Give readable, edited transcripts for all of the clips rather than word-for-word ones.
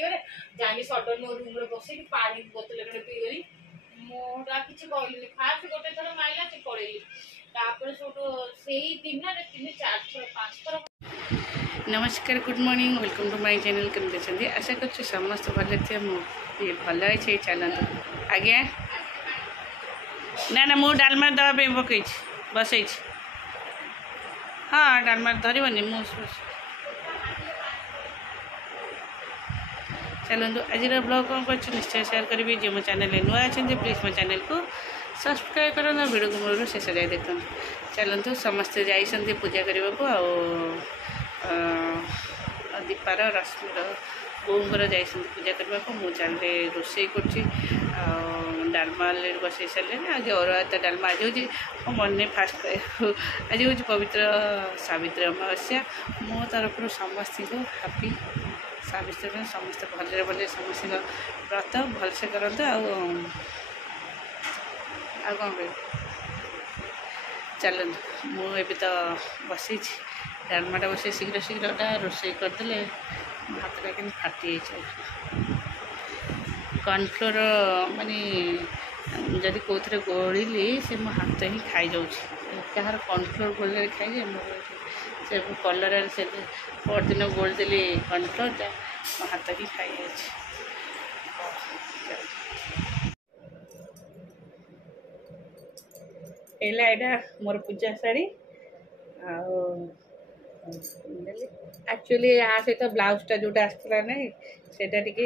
ହେଇଗଲେ ଯାଇକି ସଡନ ମୋ ରୁମରେ ବସିକି ପାଣି ବୋତଲ ଗୋଟେ ପିଇଗଲି। ମୁଁ କିଛି କହିଲିନି। ଫାଷ୍ଟ ଗୋଟେ ଥର ମାଇଲା ସେ ପଳେଇଲି। ତାପରେ ସେଠୁ ସେଇ ଦିନରେ 3-4 ଥର 5 ଥର। नमस्कार good morning welcome to my channel केमती अच्छे आशा कर समस्त भले थे मुझे भल अच्छे चलते आज्ञा ना ना मु डालमा दवाई पकई बसई हाँ डालमा धरबनी चलतु आज ब्लॉग कौन कर निश्चय शेयर करी जो मो चैनल नुआ अच्छे प्लीज मो चैनल को सब्सक्राइब करो वीडियो को मूल शेष जाए देखते चलतु समस्ते जाइए पूजा करने को दीपार रश्मिर बोर जा पूजा करने को मुझे चले रोसे डालमा बसई सारे आज अरुआ तो डालमा आज हूँ मन फास्ट आज हूँ पवित्र सावित्री अमावस्या मो तरफ समस्त को हैप्पी सावित्री समस्त भले भले समस्त व्रत भलसे करते कौन कह चलते मुझे तो बसई डालमाटा बस शीघ्र शीघ्रटा रोसे करदे हाथटा कि फाटी कॉर्नफ्लोर माने जदि कौन गोली से मो हाथ ही खाई जाऊँ कॉर्नफ्लोर गोल खाई से कलर से परदिन गोलदेली कॉर्नफ्लोरटा मो हाथ ही खाई जा मोर पूजा साड़ी एक्चुअली आ सहित ब्लाउजटा जोटा आसला ना सेटा टिके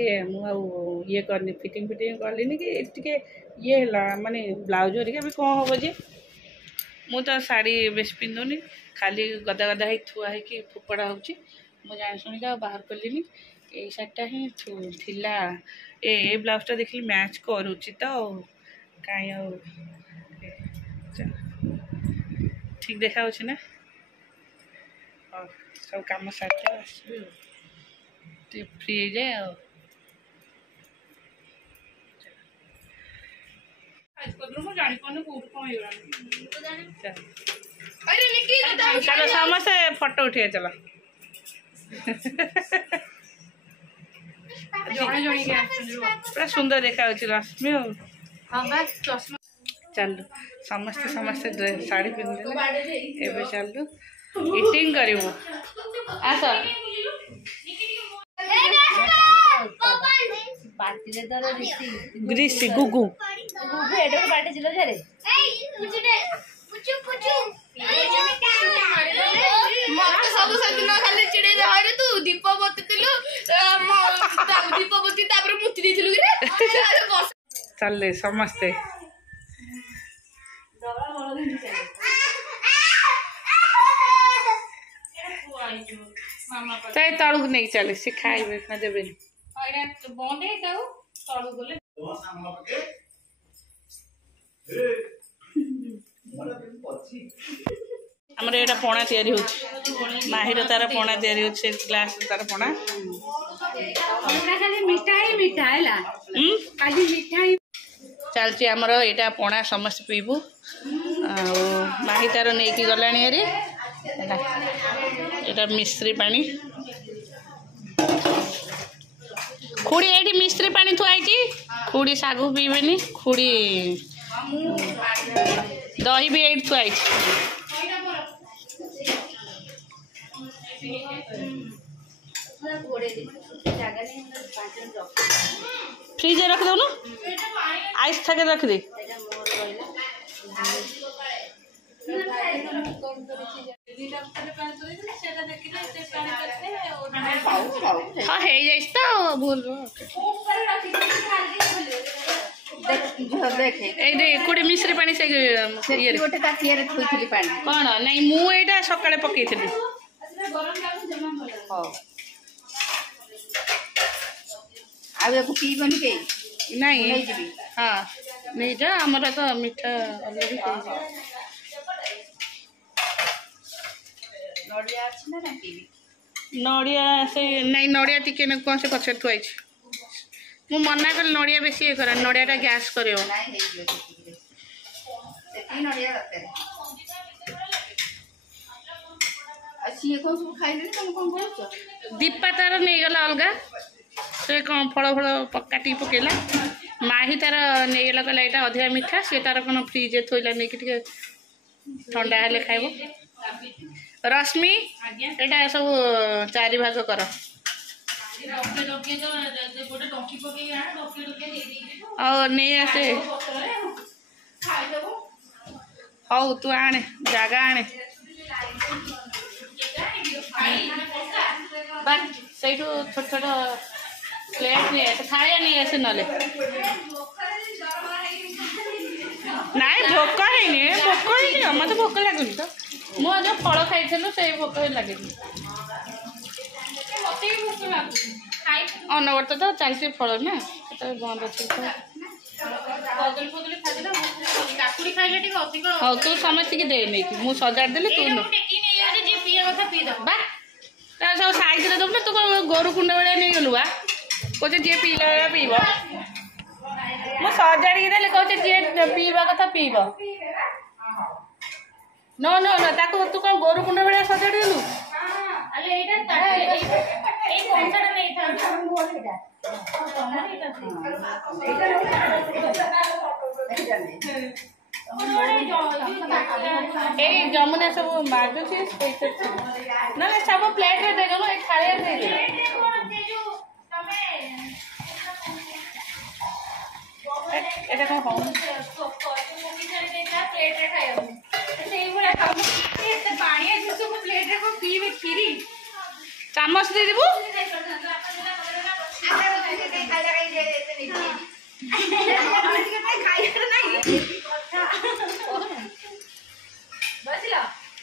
ये करनी फिटिंग कलिनी कि ये माने ब्लाउज हरिका भी कौन हम जे मु तो साड़ी बेस पिंधुनी खाली गदा गदा ही थुआ है फोपड़ा हो जान शुणी बाहर कलिनी ये शार्टा ही थिला ए ब्लाउजटा देखिए मैच करुच्ची तो कहीं ठीक देखा ना सब कम सारे आसबे फ्री जाए चलो समस्ते फोटो उठे चलो पूरा सुंदर देखा रश्मि चलु समस्ते समस्ते ड्रेस साड़ी पिंधे एवं चलु इटिंग करू आस ग्रीसी गुगु चल समस्ते चाहे तलू नहीं चले सी खाइबे ना देबे बंद है तलू बोले हमर एटा पणा तैयारी होछि माहिर तार पणा तैयारी होछि ग्लास तार पणा खाली मिठा हैला खाली मिठा चलछि हमर एटा पणा समस्त पीबू माही तार नहीं कि गलाणी रे एटा मिश्री पानी खुड़ी ये मिश्री पानी थुआई खुड़ी सागु पीबेनी खुड़ी दही भी ये थुआई फ्रिज रख दो ना आइस थके रख दे हाँ है तो भूल कोड़े मिश्री पानी से कौन नहीं मुझे सकाଳେ पकईली नहीं हाँ नहीं जा आमर तो मीठा अलरेडी नड़िया से नहीं नड़िया टिके कौन से पछे थुआई मु मना कल नड़िया बेसी ये कर नड़ियाटा गैस कर दीपा तार नहीं गला अलग से कौन फल फल काटिक पकेला माही तार नहीं कहला यहाँ अधिका मिठा सी तार कौन फ्रिज थोला नहीं कि ठंडा हेले खाइब रश्मि यहाँ सब 4 भाग कर और नहीं आसे हौ तू आने जगह आने से छोट छोट प्लेट नहीं आसे खाया नहीं आसे ना भोक है मत भोक लगुनि तो मुझे फल खाई से भोक लगे अनवर्त तो चलती फल ना बंद अच्छे हाँ तू समस्त की दे नहीं मुझे सजाड़ देली तू सब साइज दब ना तू गोरु कुंड भाया नहीं गलु बा कहे जी पीला पीब मु सजाड़ी देली कहे जी पीवा कथा पीब न न न तू कौन गोरु कुंड भाया सजाड़ी देलु जमुना सब मार्ग ना सब प्लेट में दे दो थाली दे चामच दे देबू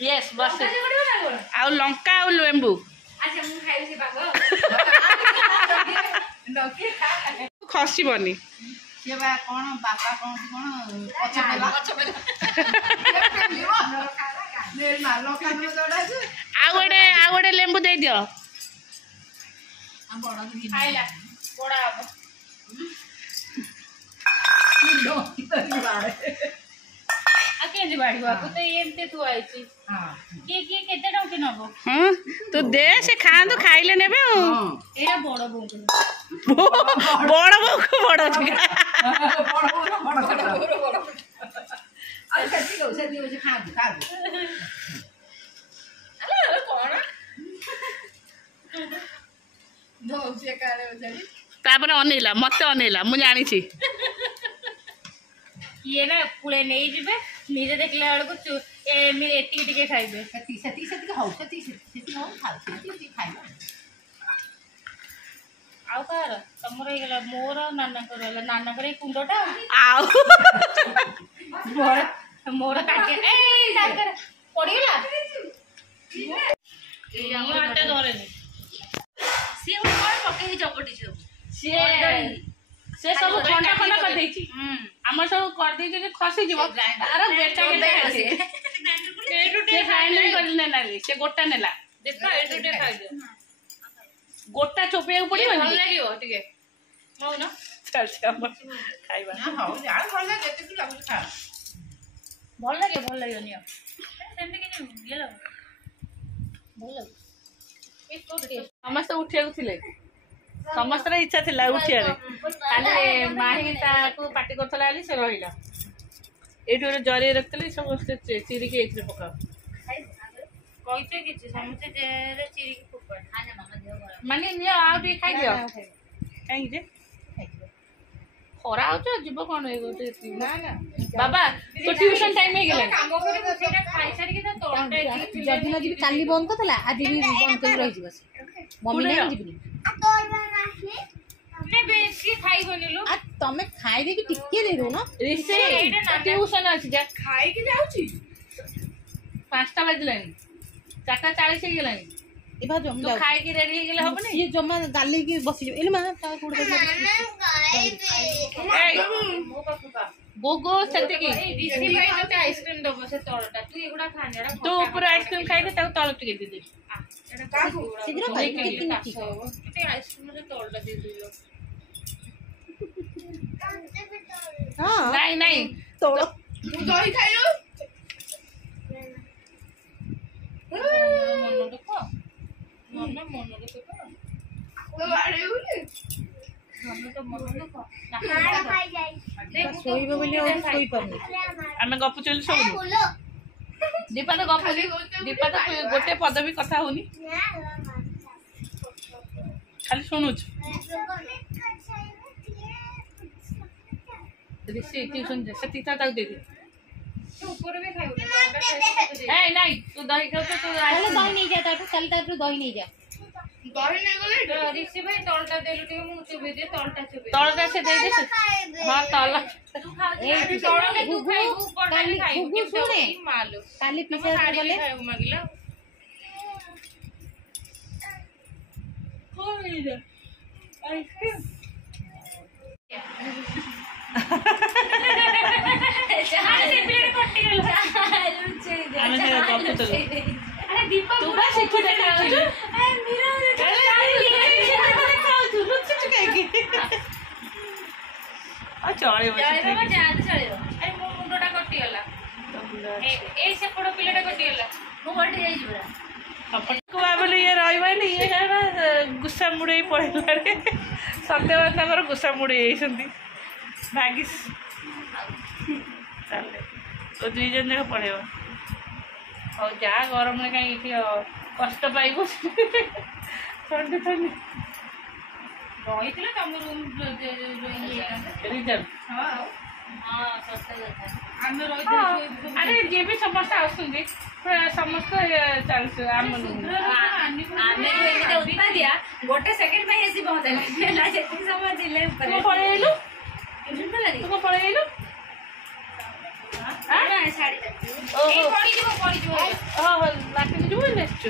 यस बस आ लंका आ लेंबू खसबनी आ गोटे लेंबू दे दियो तू दे से खातु खाइले ने बड़ बो बड़ अनेला मत अनेला मुझे जानी ये ना पुले नहीं जीवे निजे देखला बेलू एति खाइबे आउ कार तमर हो गला मोर नाना कर नाना कर कुंडटा आउ मोर काटे ए डाकर पड़ी गला ए आटे धरे सी हो कोन पके चपटी से सब ठंडा ठंडा कर देछि हमर सब कर देछि जे खसी जीव अरे बेटा के से फाइनल कर ने नाली से गोटा नेला देखा एटुटे खाइ दे गोटा चोपे पड़ियो भल लागियो ठीक है हो ना चल से हम खाइबा ना हो यार भल लागे जति लागु खा भल लागे नियो सेंटे के ये लो भल लागे एक तो समस्त उठिया थिले समस्त इच्छा थिला उठिया रे खाली माही ताको पार्टी करथला आली से रहिला एठो जरी रखतली समस्त चिरी के एकरे पका कइसे किछ समस्त जे चिरी के पका आने मामा देव माने नियो आउ खाइ दियो काई जे खरा हो जीव कौन ना ना बाबा तो ट्यूशन टाइम में गेले काम करे सेटा खाइ सारी के तो जदी न जी काली बंद करथला आज भी बंद कर रहि जीवस मम्मी नहीं जीवनी आ तोर ने बेसी खाइ बनेलो आ तमे खाइ दे कि टिके दे दो ना रिसे ट्यूशन अछि जा खाइ के जाउची 5टा बजलानी 4:40 हे गेलानी एबा जम तो खाइ के रेडी हे गेले होबने ये जम्मा गाली के बसी एले मा का कुड़ दे मो का गोगो सत्य की दिसी भाई तो आइसक्रीम दबो से तळटा तू एगुडा खानेरा तो ऊपर आइसक्रीम खाइ के ताको तळ टिके दे दे एटा का शीघ्र खाइ के आइसक्रीम से तळटा दे दियो हां नहीं नहीं तोड़ तू दही खाइयो मन देखो मन देखो तो बाड़े उले तो मन दुख ଶୋଇବ ବୋଲି ଆଉ ଶୋଇପାରୁନି। ଆମେ ଗପୁଚଲି ସବୁ ଦୀପା ତ ଗପ ଦୀପା ତ ଗୋଟେ ପଦ ବି କଥା ହଉନି ଖାଲି ଶୁଣୁଛୁ। ऋषि ट्यूशन जा सेती ता ताऊ दे दे ऊपर भी खाइबो ए नहीं तू दही खाऊ तो ତାହେଲେ ଦହି ନେଇଯା ତାଠୁ, କାଲି ତାଠୁ ଦହି ନେଇଯା। दही नहीं गले ऋषि भाई तळटा देलु टिके मु चुबे दे तळटा चुबे तळटा से दे दे हां तळ तू खा ए तळले तू खाइबो ऊपर काली खाइबो घुघु सुने मालो काली पिसा पिसा साड़ी बोले खाइबो मागिला कोई दे आइसक्रीम अरे से प्लेट कटि गेल ଆମେ ସେ ଗପୁଚଲି अरे दीपक तू बा शिखी दे खाऊ ए मीरा खाऊ तू लुचि चुकाई आ चले चले बाबा जा चले अरे मो मुंडटा कटि गेला ए से पड़ो प्लेट कटि गेला मो कटि जाई पुरा कुआ बोले ये रही ये गुस्सा मुड़े पड़ेगा रे सत्यवान तक गुस्सा मुड़े भागिस चल तो दुई जन जाक पड़ेगा और जा गरम में कहीं कष्ट पाइबू ठंडी ठंडी रही तुम रूम रिजर्व हाँ हाँ सस्ता था आमे रही अरे जे भी समस्त आसुंदी समस्त चलছে आमे जो एमिते उत्पा दिया गोटे सेकंड में एसी पहुंचला जेति समय दिले ऊपर तू पळे आइलु किन पला तू पळे आइलु हां साड़ी ए पड़ी जीवो हां लाठी जीवो नेक्स्ट